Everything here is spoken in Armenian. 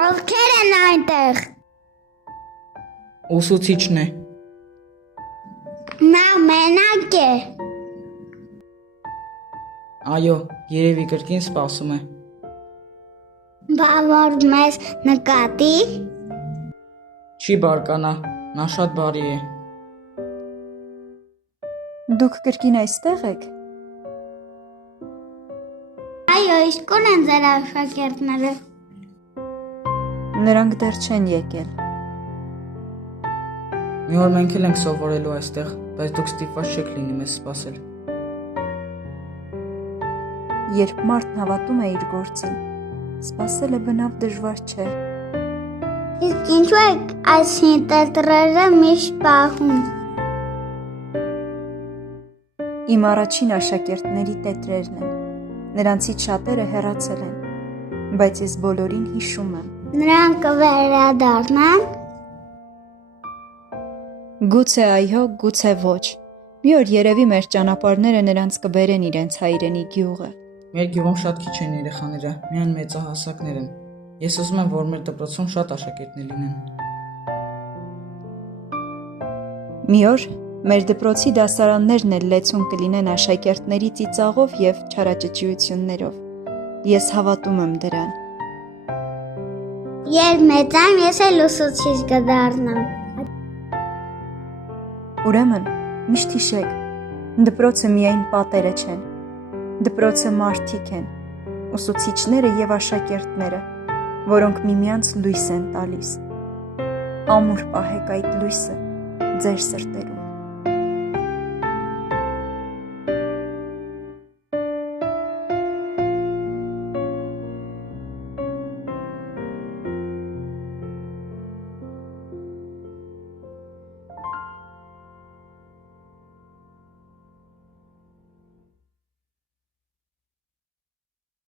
Ովքեր են այնտեղ։ Ուսուցիչն է։ Նա մենակ է։ Այո, երևի կրկին սպասում է։ Բա որ մեզ նկատի։ Չի բարկանա, նա շատ բարի է։ Դուք կրկին այստեղ եք։ Այո, իսկ ո՞ւր են ձեր աշակերտները։ Նրանք դեռ չեն եկել։ Մի օր մենք էլ ենք սովորելու այստեղ, բայց դուք ստիպված չեք լինի մեզ սպասել։ Երբ մարդն հավատում է իր գործին, սպասելը բնավ դժվար չէ։ Իսկ ինչու եք այս հինտետրերը միշտ պահում։ Իմ առաջին աշակերտների տետրերն են։ Նրանցից շատերը հեռացել են, բայց ես բոլորին հիշում եմ։ Նրանք կվերադառնան։ Գուցե այո, գուցե ոչ։ Մի օր երևի մեր ճանապարհները նրանց կբերեն իրենց հայրենի գյուղը։ Մեր գյուղում շատ քիչ են երեխաները, միայն մեծահասակներ են։ Ես ուզում եմ, որ մեր դպրոցում շատ աշակերտներ լինեն։ Մի օր մեր դպրոցի դասարաններն էլ լեցուն կլինեն աշակերտների ծիծաղով և չարաճճիություններով։ Ես հավատում եմ դրան։ Երբ մեծանամ, ես էլ ուսուցիչ կդառնամ։ Ուրեմն, միշտ հիշեք, դպրոցը միայն պատերը չեն, դպրոցը մարդիկ են, ուսուցիչները և աշակերտները, որոնք միմյանց լույս են տալիս։ Ամուր պահեք այդ լույսը ձեր սրտերում։